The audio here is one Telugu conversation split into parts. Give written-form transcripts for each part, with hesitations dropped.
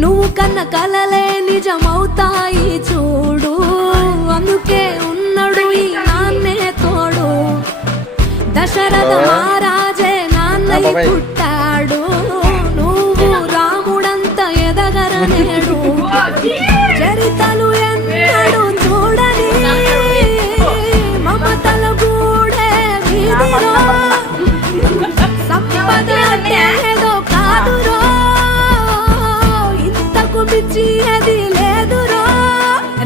నువ్వు కన్న కలలే నిజమవుతాయి చూడు, అందుకే ఉన్నాడు ఈ నాన్నే తోడు. దశరథ మహారాజే నాన్నయ్య పుట్టాడు, నువ్వు రాముడంత ఎదగరనేడు. చరితలు ఎన్నడు చూడని మమతల గూడే వీధిలో, సంపద ఏదో కాదురో, ఇంతకు మించి అది లేదురో.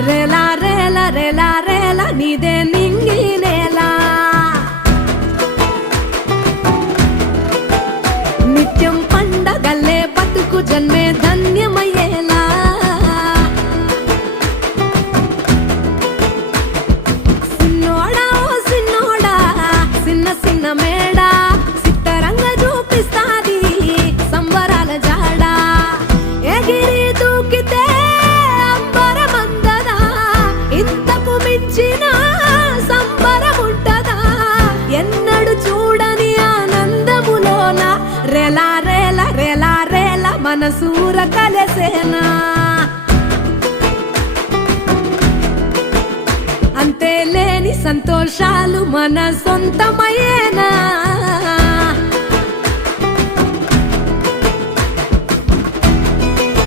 రేలా రేలా రేలా రేలా నీదే నింగి నేలా, నిత్యం పండగల్లే బతుకు జన్మే ధన్యమయ్యేలా. సిన్నోడా ఓ సిన్నోడా సిన్న సిన్న మేడా, సిత్తరంగా చూపిస్తాది సంబరాల జాడా. ఎగిరి దూకితే అంబరమందదా, ఇంతకు మించిన సంబరముంటదా. ఎన్నడు చూడని ఆనందములోన రేలా రేలా రేలా రేలా మనసూర కలసేనా. అంతే లేని సంతోషాలు మన సొంతమయ్యేనా.